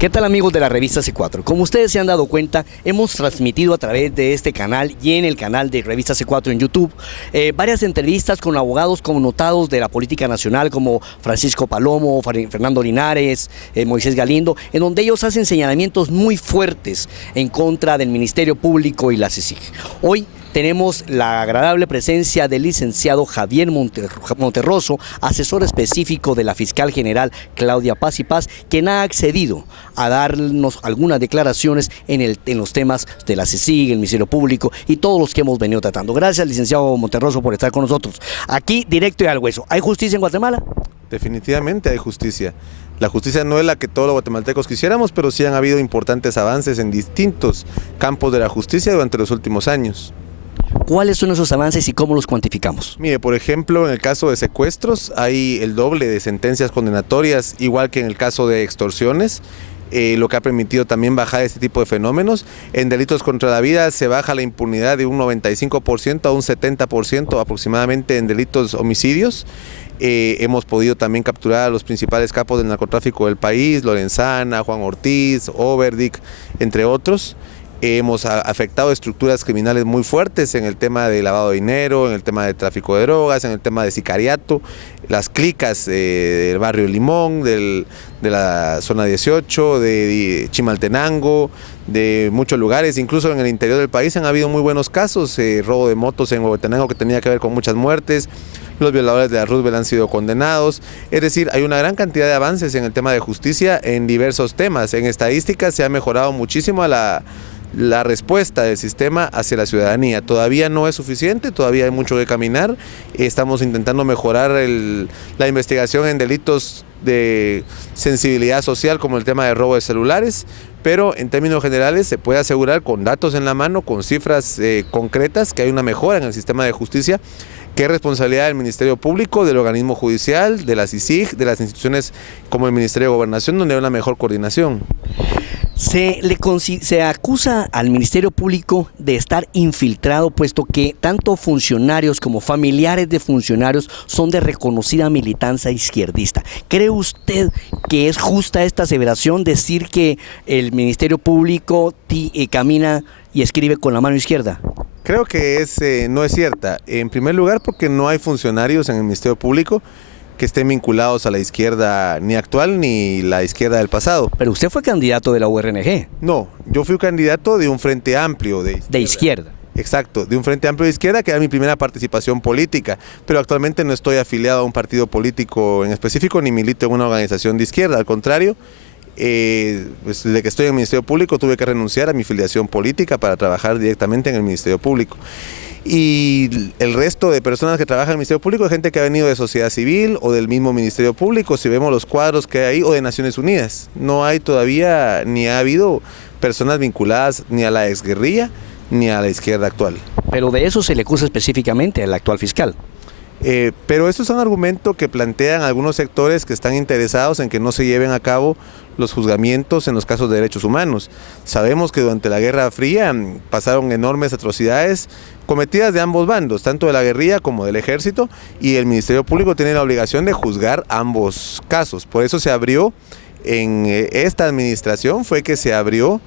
¿Qué tal, amigos de la revista C4? Como ustedes se han dado cuenta, hemos transmitido a través de este canal y en el canal de Revista C4 en YouTube varias entrevistas con abogados connotados de la política nacional como Francisco Palomo, Fernando Linares, Moisés Galindo, en donde ellos hacen señalamientos muy fuertes en contra del Ministerio Público y la CICIG. Hoy tenemos la agradable presencia del licenciado Javier Monterroso, asesor específico de la fiscal general Claudia Paz y Paz, quien ha accedido a darnos algunas declaraciones en los temas de la CICIG, el Ministerio Público y todos los que hemos venido tratando. Gracias, licenciado Monterroso, por estar con nosotros. Aquí, directo y al hueso. ¿Hay justicia en Guatemala? Definitivamente hay justicia. La justicia no es la que todos los guatemaltecos quisiéramos, pero sí han habido importantes avances en distintos campos de la justicia durante los últimos años. ¿Cuáles son esos avances y cómo los cuantificamos? Mire, por ejemplo, en el caso de secuestros hay el doble de sentencias condenatorias, igual que en el caso de extorsiones, lo que ha permitido también bajar este tipo de fenómenos. En delitos contra la vida se baja la impunidad de un 95% a un 70% aproximadamente en delitos homicidios. Hemos podido también capturar a los principales capos del narcotráfico del país, Lorenzana, Juan Ortiz, Overdick, entre otros. Hemos afectado estructuras criminales muy fuertes en el tema de lavado de dinero, en el tema de tráfico de drogas, en el tema de sicariato, las clicas del barrio Limón, de la zona 18, de Chimaltenango, de muchos lugares, incluso en el interior del país han habido muy buenos casos, robo de motos en Huehuetenango que tenía que ver con muchas muertes, los violadores de la Roosevelt han sido condenados, es decir, hay una gran cantidad de avances en el tema de justicia en diversos temas. En estadísticas se ha mejorado muchísimo la respuesta del sistema hacia la ciudadanía. Todavía no es suficiente, todavía hay mucho que caminar. Estamos intentando mejorar la investigación en delitos de sensibilidad social como el tema de robo de celulares, pero en términos generales se puede asegurar con datos en la mano, con cifras concretas, que hay una mejora en el sistema de justicia, que es responsabilidad del Ministerio Público, del organismo judicial, de la CICIG, de las instituciones como el Ministerio de Gobernación, donde hay una mejor coordinación. Se acusa al Ministerio Público de estar infiltrado, puesto que tanto funcionarios como familiares de funcionarios son de reconocida militancia izquierdista. ¿Cree usted que es justa esta aseveración, decir que el Ministerio Público camina y escribe con la mano izquierda? Creo que no es cierta. En primer lugar, porque no hay funcionarios en el Ministerio Público que estén vinculados a la izquierda ni actual ni la izquierda del pasado. Pero usted fue candidato de la URNG. No, yo fui candidato de un frente amplio de izquierda. Exacto, de un frente amplio de izquierda, que era mi primera participación política, pero actualmente no estoy afiliado a un partido político en específico ni milito en una organización de izquierda, al contrario. Pues desde que estoy en el Ministerio Público tuve que renunciar a mi filiación política para trabajar directamente en el Ministerio Público. Y el resto de personas que trabajan en el Ministerio Público es gente que ha venido de sociedad civil o del mismo Ministerio Público, si vemos los cuadros que hay ahí, o de Naciones Unidas. No hay todavía, ni ha habido personas vinculadas ni a la exguerrilla ni a la izquierda actual. Pero de eso se le acusa específicamente al actual fiscal. Pero estos son argumentos que plantean algunos sectores que están interesados en que no se lleven a cabo los juzgamientos en los casos de derechos humanos. Sabemos que durante la Guerra Fría pasaron enormes atrocidades cometidas de ambos bandos, tanto de la guerrilla como del ejército, y el Ministerio Público tiene la obligación de juzgar ambos casos. Por eso se abrió, en esta administración fue que se abrió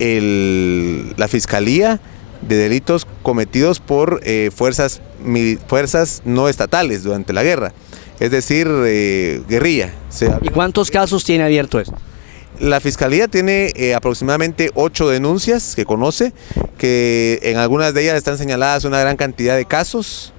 la Fiscalía de delitos cometidos por fuerzas no estatales durante la guerra, es decir, guerrilla. ¿Y cuántos casos tiene abierto esto? La Fiscalía tiene aproximadamente 8 denuncias que conoce, que en algunas de ellas están señaladas una gran cantidad de casos.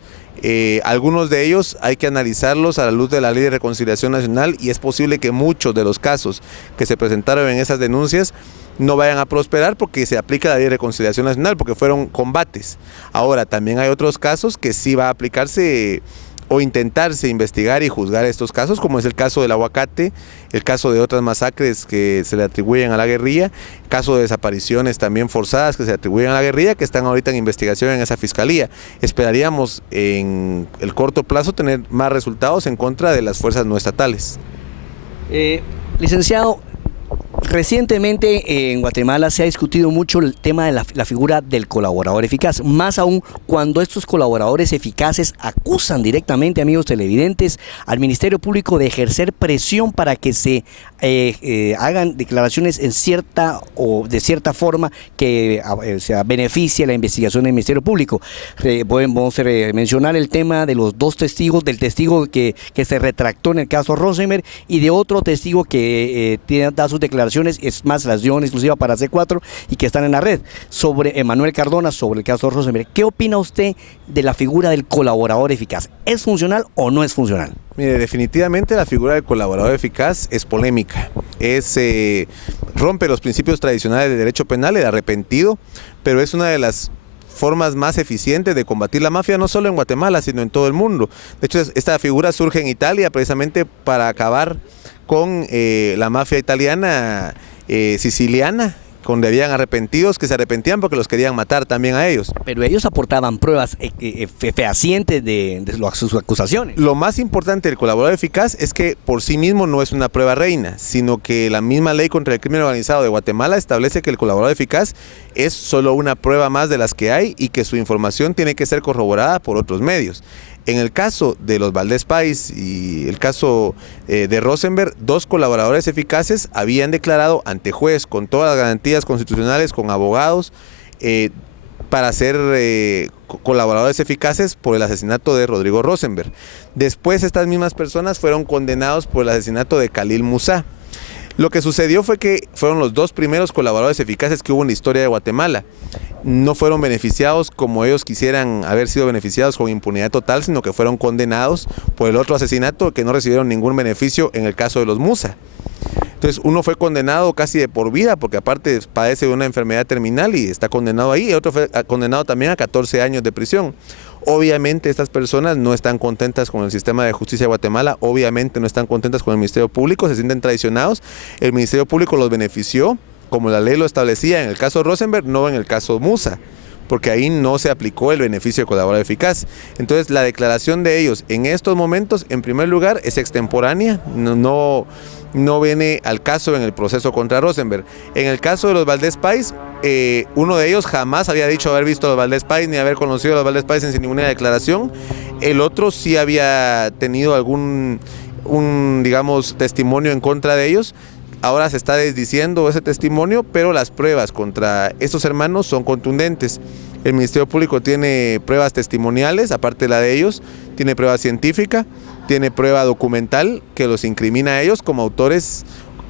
Algunos de ellos hay que analizarlos a la luz de la Ley de Reconciliación Nacional, y es posible que muchos de los casos que se presentaron en esas denuncias no vayan a prosperar porque se aplica la Ley de Reconciliación Nacional, porque fueron combates. Ahora, también hay otros casos que sí va a aplicarse o intentarse investigar y juzgar estos casos, como es el caso del Aguacate, el caso de otras masacres que se le atribuyen a la guerrilla, caso de desapariciones también forzadas que se atribuyen a la guerrilla, que están ahorita en investigación en esa fiscalía. Esperaríamos en el corto plazo tener más resultados en contra de las fuerzas no estatales. Licenciado, Recientemente en Guatemala se ha discutido mucho el tema de la figura del colaborador eficaz, más aún cuando estos colaboradores eficaces acusan directamente, amigos televidentes, al Ministerio Público de ejercer presión para que se hagan declaraciones en cierta o de cierta forma que beneficie la investigación del Ministerio Público. Podemos mencionar el tema de los dos testigos, del testigo que se retractó en el caso Rosenberg y de otro testigo que da sus declaraciones, es más, las dio en exclusiva para C4 y que están en la red, sobre Emanuel Cardona, sobre el caso Rosenberg. ¿Qué opina usted de la figura del colaborador eficaz? ¿Es funcional o no es funcional? Mire, definitivamente la figura del colaborador eficaz es polémica, rompe los principios tradicionales de derecho penal, el arrepentido, pero es una de las formas más eficientes de combatir la mafia, no solo en Guatemala, sino en todo el mundo. De hecho, esta figura surge en Italia precisamente para acabar con la mafia italiana siciliana, donde habían arrepentidos que se arrepentían porque los querían matar también a ellos. Pero ellos aportaban pruebas fehacientes de sus acusaciones. Lo más importante del colaborador eficaz es que por sí mismo no es una prueba reina, sino que la misma ley contra el crimen organizado de Guatemala establece que el colaborador eficaz es solo una prueba más de las que hay y que su información tiene que ser corroborada por otros medios. En el caso de los Valdés Pais y el caso de Rosenberg, dos colaboradores eficaces habían declarado ante juez con todas las garantías constitucionales, con abogados, para ser colaboradores eficaces por el asesinato de Rodrigo Rosenberg. Después estas mismas personas fueron condenados por el asesinato de Khalil Musa. Lo que sucedió fue que fueron los dos primeros colaboradores eficaces que hubo en la historia de Guatemala. No fueron beneficiados como ellos quisieran haber sido beneficiados con impunidad total, sino que fueron condenados por el otro asesinato, que no recibieron ningún beneficio en el caso de los Musa. Entonces uno fue condenado casi de por vida, porque aparte padece de una enfermedad terminal y está condenado ahí, y otro fue condenado también a 14 años de prisión. Obviamente estas personas no están contentas con el sistema de justicia de Guatemala, obviamente no están contentas con el Ministerio Público, se sienten traicionados. El Ministerio Público los benefició, como la ley lo establecía en el caso Rosenberg, no en el caso Musa, porque ahí no se aplicó el beneficio de colaborador eficaz. Entonces la declaración de ellos en estos momentos, en primer lugar, es extemporánea, no viene al caso en el proceso contra Rosenberg. En el caso de los Valdés Pais, uno de ellos jamás había dicho haber visto a los Valdés Pais ni haber conocido a los Valdés Pais sin ninguna declaración. El otro sí había tenido algún digamos, testimonio en contra de ellos. Ahora se está desdiciendo ese testimonio, pero las pruebas contra estos hermanos son contundentes. El Ministerio Público tiene pruebas testimoniales, aparte de la de ellos, tiene prueba científica, tiene prueba documental que los incrimina a ellos como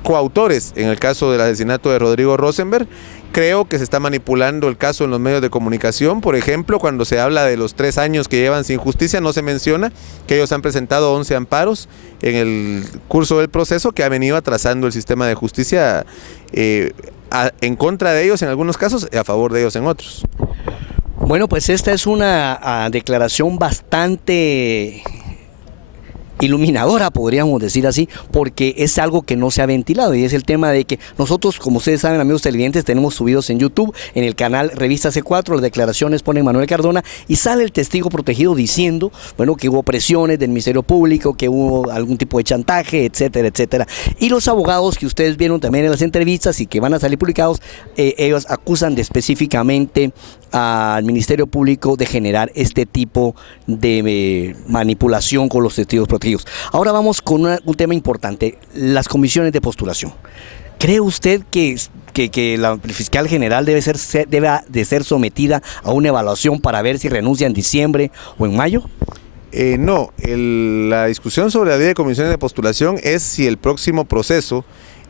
coautores en el caso del asesinato de Rodrigo Rosenberg. Creo que se está manipulando el caso en los medios de comunicación. Por ejemplo, cuando se habla de los 3 años que llevan sin justicia, no se menciona que ellos han presentado 11 amparos en el curso del proceso que ha venido atrasando el sistema de justicia en contra de ellos en algunos casos y a favor de ellos en otros. Bueno, pues esta es una declaración bastante iluminadora, podríamos decir así, porque es algo que no se ha ventilado y es el tema de que nosotros, como ustedes saben, amigos televidentes, tenemos subidos en YouTube, en el canal Revista C4, las declaraciones pone Manuel Cardona y sale el testigo protegido diciendo, bueno, que hubo presiones del Ministerio Público, que hubo algún tipo de chantaje, etcétera, etcétera. Y los abogados que ustedes vieron también en las entrevistas y que van a salir publicados, ellos acusan específicamente al Ministerio Público de generar este tipo de manipulación con los testigos protegidos. Ahora vamos con un tema importante, las comisiones de postulación. ¿Cree usted que la fiscal general debe de ser sometida a una evaluación para ver si renuncia en diciembre o en mayo? No, la discusión sobre la ley de comisiones de postulación es si el próximo proceso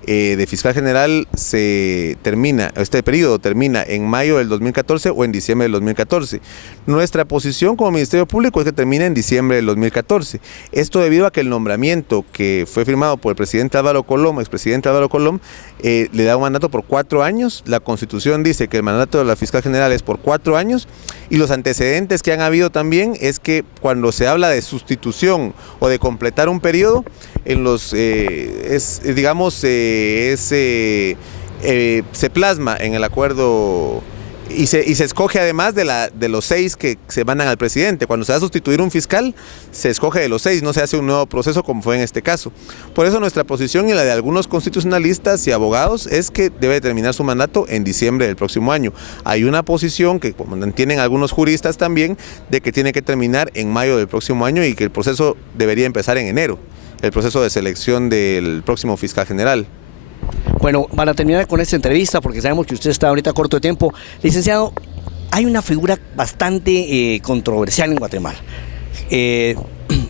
de fiscal general este periodo termina en mayo del 2014 o en diciembre del 2014. Nuestra posición como Ministerio Público es que termine en diciembre del 2014. Esto debido a que el nombramiento que fue firmado por el presidente Álvaro Colom, expresidente Álvaro Colom, le da un mandato por 4 años. La Constitución dice que el mandato de la fiscal general es por 4 años y los antecedentes que han habido también es que cuando se habla de sustitución o de completar un periodo, en los se plasma en el acuerdo Y se escoge además de los 6 que se mandan al presidente. Cuando se va a sustituir un fiscal, se escoge de los 6, no se hace un nuevo proceso como fue en este caso. Por eso nuestra posición y la de algunos constitucionalistas y abogados es que debe terminar su mandato en diciembre del próximo año. Hay una posición que mantienen algunos juristas también de que tiene que terminar en mayo del próximo año y que el proceso debería empezar en enero, el proceso de selección del próximo fiscal general. Bueno, para terminar con esta entrevista, porque sabemos que usted está ahorita corto de tiempo, licenciado, hay una figura bastante controversial en Guatemala.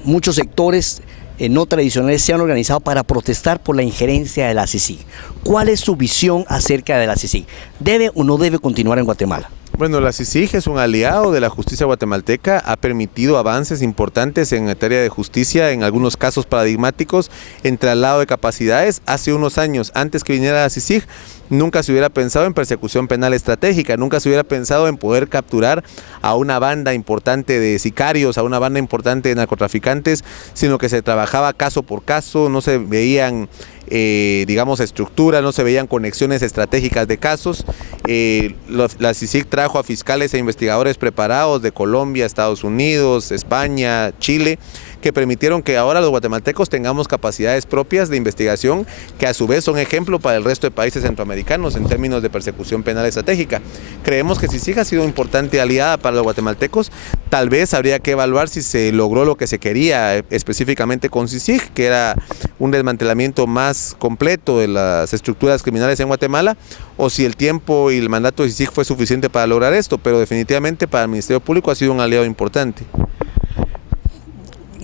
Muchos sectores no tradicionales se han organizado para protestar por la injerencia de la CICIG. ¿Cuál es su visión acerca de la CICIG? ¿Debe o no debe continuar en Guatemala? Bueno, la CICIG es un aliado de la justicia guatemalteca, ha permitido avances importantes en materia de justicia, en algunos casos paradigmáticos, en traslado de capacidades. Hace unos años, antes que viniera la CICIG, nunca se hubiera pensado en persecución penal estratégica, nunca se hubiera pensado en poder capturar a una banda importante de sicarios, a una banda importante de narcotraficantes, sino que se trabajaba caso por caso, no se veían digamos estructuras, no se veían conexiones estratégicas de casos. La CICIG trajo a fiscales e investigadores preparados de Colombia, Estados Unidos, España, Chile, que permitieron que ahora los guatemaltecos tengamos capacidades propias de investigación que a su vez son ejemplo para el resto de países centroamericanos en términos de persecución penal estratégica. Creemos que CICIG ha sido una importante aliada para los guatemaltecos. Tal vez habría que evaluar si se logró lo que se quería específicamente con CICIG, que era un desmantelamiento más completo de las estructuras criminales en Guatemala, o si el tiempo y el mandato de CICIG fue suficiente para lograr esto, pero definitivamente para el Ministerio Público ha sido un aliado importante.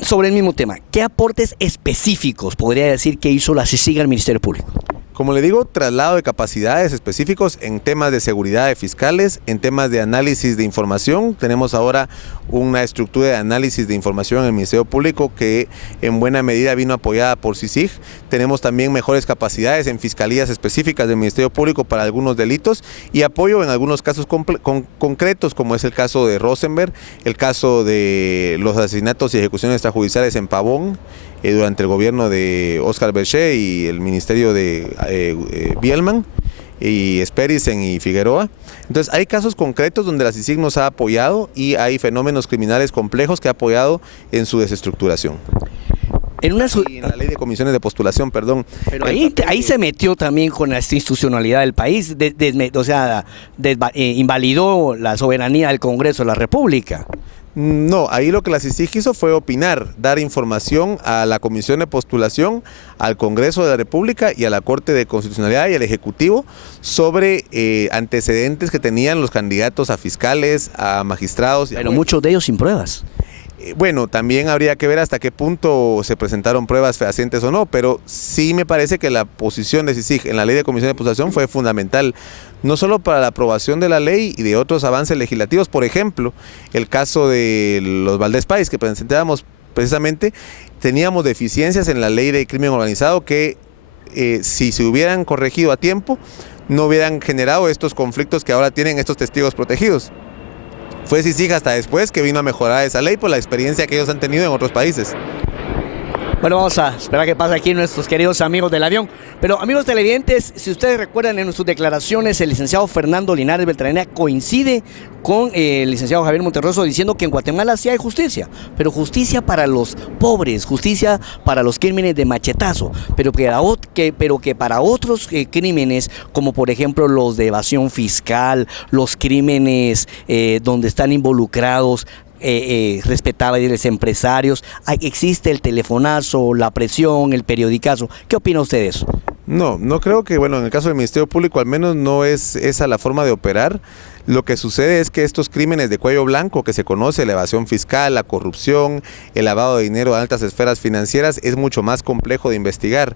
Sobre el mismo tema, ¿qué aportes específicos podría decir que hizo la CICIG al Ministerio Público? Como le digo, traslado de capacidades específicos en temas de seguridad de fiscales, en temas de análisis de información. Tenemos ahora una estructura de análisis de información en el Ministerio Público que en buena medida vino apoyada por CICIG. Tenemos también mejores capacidades en fiscalías específicas del Ministerio Público para algunos delitos y apoyo en algunos casos concretos, como es el caso de Rosenberg, el caso de los asesinatos y ejecuciones extrajudiciales en Pavón, durante el gobierno de Óscar Berché y el ministerio de Bielman y Esperisen y Figueroa. Entonces hay casos concretos donde la CICIG nos ha apoyado y hay fenómenos criminales complejos que ha apoyado en su desestructuración. Y en la ley de comisiones de postulación, perdón. Pero ahí se metió también con la institucionalidad del país, invalidó la soberanía del Congreso de la República. No, ahí lo que la CICIG hizo fue opinar, dar información a la Comisión de Postulación, al Congreso de la República y a la Corte de Constitucionalidad y al Ejecutivo sobre antecedentes que tenían los candidatos a fiscales, a magistrados. Pero muchos de ellos sin pruebas. Bueno, también habría que ver hasta qué punto se presentaron pruebas fehacientes o no, pero sí me parece que la posición de CICIG en la ley de comisión de postulación fue fundamental, no solo para la aprobación de la ley y de otros avances legislativos, por ejemplo, el caso de los Valdés Pais que presentábamos precisamente, teníamos deficiencias en la ley de crimen organizado que si se hubieran corregido a tiempo, no hubieran generado estos conflictos que ahora tienen estos testigos protegidos. Fue CICIG hasta después que vino a mejorar esa ley por la experiencia que ellos han tenido en otros países. Bueno, vamos a esperar que pase aquí nuestros queridos amigos del avión. Pero amigos televidentes, si ustedes recuerdan en sus declaraciones, el licenciado Fernando Linares Beltranena coincide con el licenciado Javier Monterroso diciendo que en Guatemala sí hay justicia, pero justicia para los pobres, justicia para los crímenes de machetazo, pero que para otros crímenes, como por ejemplo los de evasión fiscal, los crímenes donde están involucrados respetables empresarios, existe el telefonazo, la presión, el periodicazo. ¿Qué opina usted de eso? No creo que, bueno, en el caso del Ministerio Público al menos no es esa la forma de operar. Lo que sucede es que estos crímenes de cuello blanco que se conoce, la evasión fiscal, la corrupción, el lavado de dinero a altas esferas financieras, es mucho más complejo de investigar.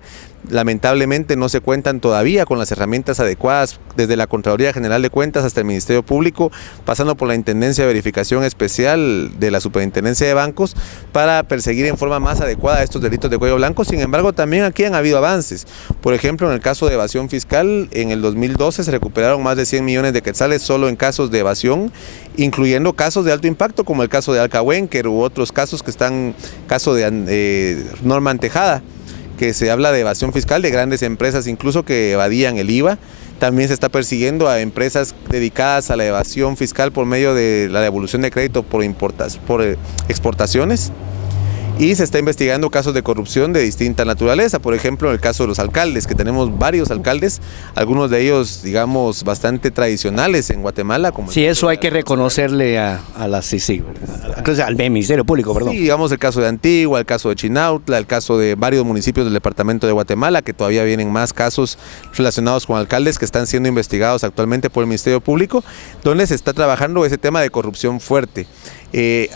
Lamentablemente no se cuentan todavía con las herramientas adecuadas, desde la Contraloría General de Cuentas hasta el Ministerio Público, pasando por la Intendencia de Verificación Especial de la Superintendencia de Bancos, para perseguir en forma más adecuada estos delitos de cuello blanco. Sin embargo, también aquí han habido avances. Por ejemplo, en el caso de evasión fiscal, en el 2012 se recuperaron más de 100 millones de quetzales solo en casos de evasión, incluyendo casos de alto impacto como el caso de Alcahuénquer u otros casos que están, caso de Norman Tejada, que se habla de evasión fiscal de grandes empresas, incluso que evadían el IVA. También se está persiguiendo a empresas dedicadas a la evasión fiscal por medio de la devolución de crédito por exportaciones. Y se está investigando casos de corrupción de distinta naturaleza, por ejemplo, en el caso de los alcaldes, que tenemos varios alcaldes, algunos de ellos, digamos, bastante tradicionales en Guatemala. Como sí, eso hay que reconocerle a la CICIG, al Ministerio Público, perdón. Sí, digamos el caso de Antigua, el caso de Chinautla, el caso de varios municipios del departamento de Guatemala, que todavía vienen más casos relacionados con alcaldes que están siendo investigados actualmente por el Ministerio Público, donde se está trabajando ese tema de corrupción fuerte.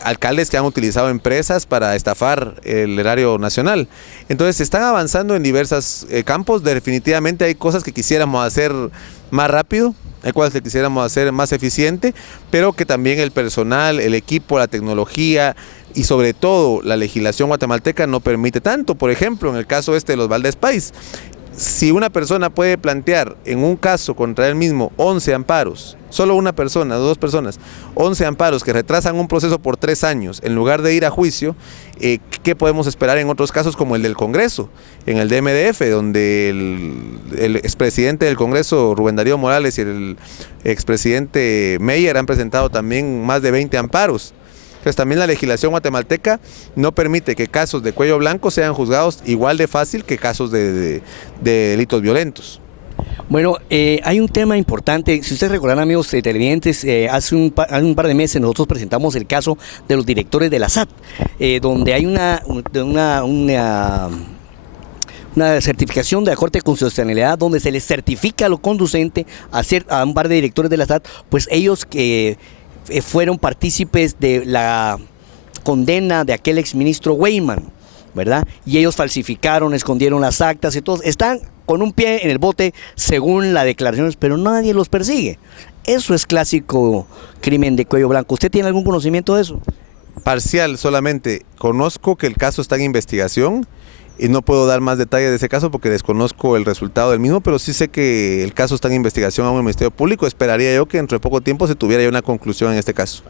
Alcaldes que han utilizado empresas para estafar el erario nacional. Entonces se están avanzando en diversos campos. Definitivamente hay cosas que quisiéramos hacer más rápido, hay cosas que quisiéramos hacer más eficiente, pero que también el personal, el equipo, la tecnología y sobre todo la legislación guatemalteca no permite tanto. Por ejemplo, en el caso de los Valdez Pais, si una persona puede plantear en un caso contra él mismo 11 amparos, solo una persona, 2 personas, 11 amparos que retrasan un proceso por 3 años, en lugar de ir a juicio, ¿qué podemos esperar en otros casos como el del Congreso, en el DMDF, donde el expresidente del Congreso, Rubén Darío Morales, y el expresidente Meyer han presentado también más de 20 amparos? Pues también la legislación guatemalteca no permite que casos de cuello blanco sean juzgados igual de fácil que casos de delitos violentos. Bueno, hay un tema importante, si ustedes recordarán, amigos televidentes, hace un par de meses nosotros presentamos el caso de los directores de la SAT, donde hay una certificación de la Corte de Constitucionalidad donde se les certifica lo conducente a un par de directores de la SAT, pues ellos que fueron partícipes de la condena de aquel exministro Weyman, ¿verdad? Y ellos falsificaron, escondieron las actas y todos están con un pie en el bote según las declaraciones, pero nadie los persigue. Eso es clásico crimen de cuello blanco. ¿Usted tiene algún conocimiento de eso? Parcial solamente. Conozco que el caso está en investigación y no puedo dar más detalles de ese caso porque desconozco el resultado del mismo, pero sí sé que el caso está en investigación aún en el Ministerio Público. Esperaría yo que dentro de poco tiempo se tuviera ya una conclusión en este caso.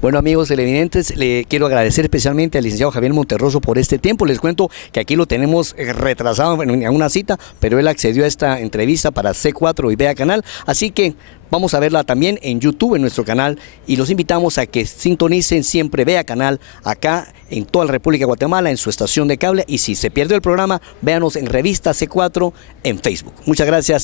Bueno, amigos televidentes, le quiero agradecer especialmente al licenciado Javier Monterroso por este tiempo. Les cuento que aquí lo tenemos retrasado en una cita, pero él accedió a esta entrevista para C4 y Vea Canal, así que vamos a verla también en YouTube, en nuestro canal, y los invitamos a que sintonicen siempre Vea Canal acá en toda la República de Guatemala, en su estación de cable, y si se pierde el programa, véanos en Revista C4 en Facebook. Muchas gracias.